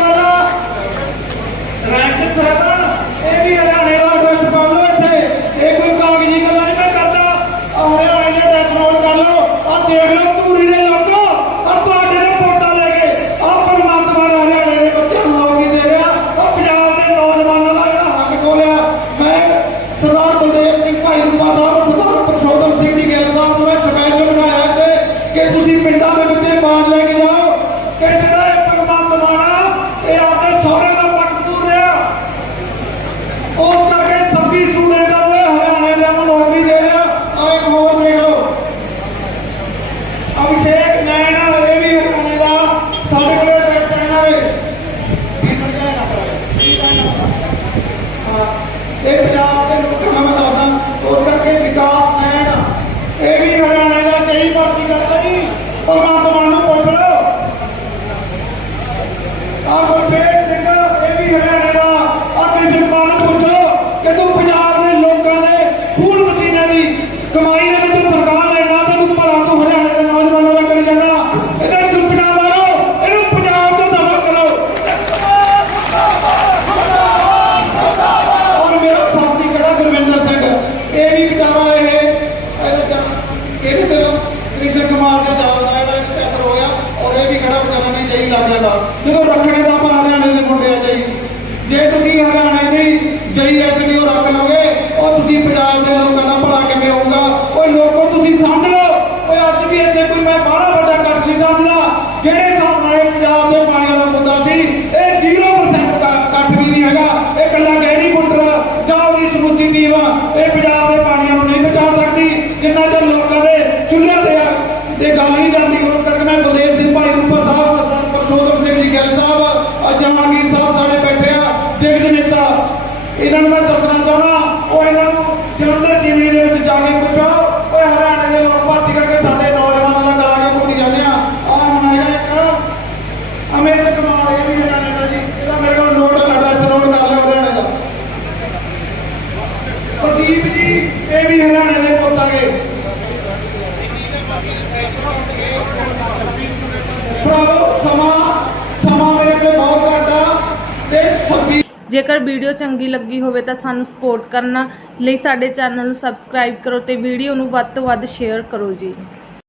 ਅੱਗੇ ਰੈਂਕ ਸਾਹਿਬਾਨ ਇਹ ਵੀ ਹਰਿਆਣੇ ਦਾ ਐਡਰੈਸ ਪਾ ਲਓ ਇੱਥੇ। ਇਹ ਕੋਈ ਕਾਗਜ਼ੀ ਗੱਲਾਂ ਨਹੀਂ ਮੈਂ ਕਰਦਾ। ਆ ਹਰਿਆਣੇ ਦੇ ਐਡਰੈਸ ਨੋਟ ਕਰ ਲਓ। ਆ ਦੇਖ ਲਓ ਧੂਰੀ ਦੇ ਲੋਕੋ। ਆ ਤੁਹਾਡੇ ਦੇ ਵੋਟਾਂ ਲੈ ਕੇ ਆ ਭਗਵੰਤ ਮਾਨ ਹਰਿਆਣੇ ਦੇ ਬੱਚਿਆਂ ਨੂੰ ਲੋਕ ਦੇ ਰਿਹਾ। ਆ ਪੰਜਾਬ ਦੇ ਨੌਜਵਾਨਾਂ ਦਾ ਜਿਹੜਾ ਹੱਕ ਖੋਲਿਆ। ਮੈਂ ਸਰਦਾਰ ਬਲਦੇਵ ਸਿੰਘ ਭਾਈ ਰੂਪਾ ਸਾਹਿਬ ਸਰਦਾਰ ਪ੍ਰਸ਼ੋਤਮ ਸਿੰਘ ਜੀ ਗੈਲ ਸਾਹਿਬ ਨੂੰ ਮੈਂ ਸਪੈਸ਼ਲ ਬਣਾਇਆ ਤੇ ਕਿ ਤੁਸੀਂ ਪਿੰਡਾਂ ਦੇ ਵਿੱਚ ਇਹ ਲੈ ਕੇ ਜਾਓ। ਕਿ ਜਿਹੜਾ ਇਹ ਭਗਵੰਤ ਮਾਨ ਆ, ਇਹ ਆਪਣੇ ਸਹੁਰੇ ਦਾ ਪੱਟ ਪੂਰ ਰਿਹਾ ਉਸ ਕਰਕੇ ਸਭੀ ਸਟੂਡੈਂਟਾਂ ਨੂੰ ਇਹ ਹਰਿਆਣੇ ਦੇ ਨੂੰ ਨੌਕਰੀ ਦੇ ਰਿਹਾ ਆ ਇੱਕ ਹੋਰ ਦੇਖ ਲਓ ਅਭਿਸ਼ੇਕ ਨੈਣ ਇਹ ਵੀ ਹਰਿਆਣੇ ਦਾ ਸਾਡੇ ਕੋਲ ਐਡਰੈਸ ਹੈ ਇਹਨਾਂ ਦੇ ਵੀ ਸਮਝਾਇਆ ਨਾ ਕਰੋ ਹਾਂ, ਇਹ ਪੰਜਾਬ ਦੇ ਲੋਕਾਂ ਨੂੰ ਮੈਂ ਦੱਸਦਾ ਉਸ ਕਰਕੇ ਵਿਕਾਸ ਨੈਣ ਇਹ ਵੀ ਹਰਿਆਣੇ ਦਾ ਕਈ ਭਰਤੀ ਕਰਦਾ ਜੀ ਭਗਵੰਤ ਮਾਨ ਨੂੰ ਪੁੱਛ ਲਓ ਆ ਗੁਰਪ੍ਰੀਤ ਸਿੰਘ ਇਹ ਵੀ ਹਰਿਆਣੇ ਦਾ ਆ ਕ੍ਰਿਸ਼ਨ ਪਾਲ ਨੂੰ ਪੁੱਛੋ ਕਿ ਤੂੰ ਪੰਜਾਬ ਦੇ ਲੋਕਾਂ ਦੇ ਖੂਨ ਪਸੀਨੇ ਦੀ ਕਮਾਈ ਦੇ ਵਿੱਚ ਸਰਕਾਰ ਦੇ ਨਾਂ ਤੇ ਤੂੰ ਭਲਾ ਤੂੰ ਹਰਿਆਣੇ ਦੇ ਨੌਜਵਾਨਾਂ ਦਾ ਕਰੀ ਜਾਂਦਾ ਇਹਦੇ ਚੁੱਕਣਾ ਮਾਰੋ ਇਹਨੂੰ ਪੰਜਾਬ ਤੋਂ ਦਫਾ ਕਰੋ ਔਰ ਮੇਰਾ ਸਾਥੀ ਕਿਹੜਾ ਗੁਰਵਿੰਦਰ ਸਿੰਘ ਇਹ ਵੀ ਵਿਚਾਰਾ ਇਹ ਇਹਦੇ ਤਾਂ ਇਹਦੇ ਤੇ ਕ੍ਰਿਸ਼ਨ ਕੁਮਾਰ ਦੇ ਜਾਲ ਦਾ ਇਹਦਾ ਕਤਲ ਹੋਇਆ ਔਰ ਇਹ ਵੀ ਕਿਹੜਾ ਵਿਚਾਰਾ ਨਹੀਂ ਜਾਈ ਲੱਗ ਜਾਂਦਾ ਜਦੋਂ ਰੱਖਣੇ ਦਾ ਆਪਾਂ ਹਰਿਆਣੇ ਦੇ ਮੁੰਡੇ ਆ ਜਾਈ। ਜੇ ਤੁਸੀਂ ਹਰਿਆਣੇ ਦੀ ਜਈ ਐਸਡੀਓ ਰੱਖ ਲਓਗੇ, ਉਹ ਤੁਸੀਂ ਪੰਜਾਬ ਦੇ ਲੋਕਾਂ ਦਾ ਭਲਾ ਕਿਵੇਂ ਹੋਊਗਾ? ਉਹ ਲੋਕੋ, ਤੁਸੀਂ ਸਮਝ ਲਓ। ਓਏ ਅੱਜ ਵੀ ਇੱਥੇ ਕੋਈ ਮੈਂ ਬਾਹਲਾ ਵੱਡਾ ਕੱਟ ਨਹੀਂ ਸਮਝਦਾ। ਜਿਹੜੇ ਹਿਸਾਬ ਨਾਲ ਪੰਜਾਬ ਦੇ ਪਾਣੀ ਵਾਲਾ ਮੁੱਦਾ ਸੀ ਇਹ 0% ਕ- ਕੱਟ ਵੀ ਨਹੀਂ ਹੈਗਾ ਇਹ ਕੱਲਾ ਗਹਿਰੀ ਬੁੱਟਰ ਜਾਂ ਉਹਦੀ ਸਮੁੱਚੀ ਟੀਮ ਇਹ ਪੰਜਾਬ ਦੇ ਪਾਣੀਆਂ ਨੂੰ ਨਹੀਂ ਬਚਾ ਸਕਦੀ ਜਿੰਨਾ ਚਿਰ ਲੋਕਾਂ ਦੇ ਚੁੱਲ੍ਹਿਆਂ ਤੇ ਆ- ਤੇ ਗੱਲ ਨਹੀਂ ਜਾਂਦੀ ਉਸ ਕਰਕੇ ਮੈਂ ਬਲਦੇਵ ਸਿੰਘ ਭਾਈ ਰੂਪਾ ਸਾਹਿਬ, ਸਰਦਾਰ ਪਰਸ਼ੋਤਮ ਸਿੰਘ ਜੀ ਗਿੱਲ ਸਾਹਿਬ ਜਹਾਂਗੀਰ ਸਾਹਿਬ ਸਾਡੇ ਬੈਠੇ ਆ ਦਿਗਜ ਨੇਤਾ ਇਹਨਾਂ ਨੂੰ ਮੈਂ ਦੱਸਣਾ ਚਾਹਣਾ ਉਹ ਇਹਨਾਂ ਨੂੰ ਜਲੰਧਰ ਟੀਵੀ ਦੇ ਵਿੱਚ ਜਾ ਕੇ ਪੁੱਛੋ। ਓਏ ਹਰਿਆਣੇ ਦੇ ਲੋਕ ਭਰਤੀ ਕਰਕੇ ਸਾਡੇ ਨੌਜਵਾਨਾਂ ਦਾ ਗਲਾ ਕੇ ਕੁੱਟੀ ਜਾਂਦੇ ਆ? ਆ ਹੁਣ ਹੈਗਾ ਇੱਕ ਅਮਿਤ ਕੁਮਾਰ, ਇਹ ਵੀ ਮੇਰਾ ਨੇਤਾ ਜੀ। ਇਹਦਾ ਮੇਰੇ ਕੋਲ ਨੋਟ ਐਡਰੈਸ ਨੋਟ ਕਰ ਲਿਓ ਹਰਿਆਣੇ ਦਾ। ਪ੍ਰਦੀਪ ਜੀ, ਇਹ ਵੀ ਹਰਿਆਣੇ ਦੇ ਪੁੱਤਾਂਗੇ ਭਰਾਵੋ, ਸਮਾਂ ਸਮਾਂ ਮੇਰੇ ਕੋਲ ਬਹੁਤ ਘੱਟ ਤੇ 26 ਜੇਕਰ ਵੀਡੀਓ ਚੰਗੀ ਲੱਗੀ ਹੋਵੇ ਤਾਂ ਸਾਨੂੰ ਸਪੋਰਟ ਕਰਨਾ, ਲਈ ਸਾਡੇ ਚੈਨਲ ਨੂੰ ਸਬਸਕ੍ਰਾਈਬ ਕਰੋ ਤੇ ਵੀਡੀਓ ਨੂੰ ਵੱਧ ਤੋਂ ਵੱਧ ਸ਼ੇਅਰ ਕਰੋ ਜੀ।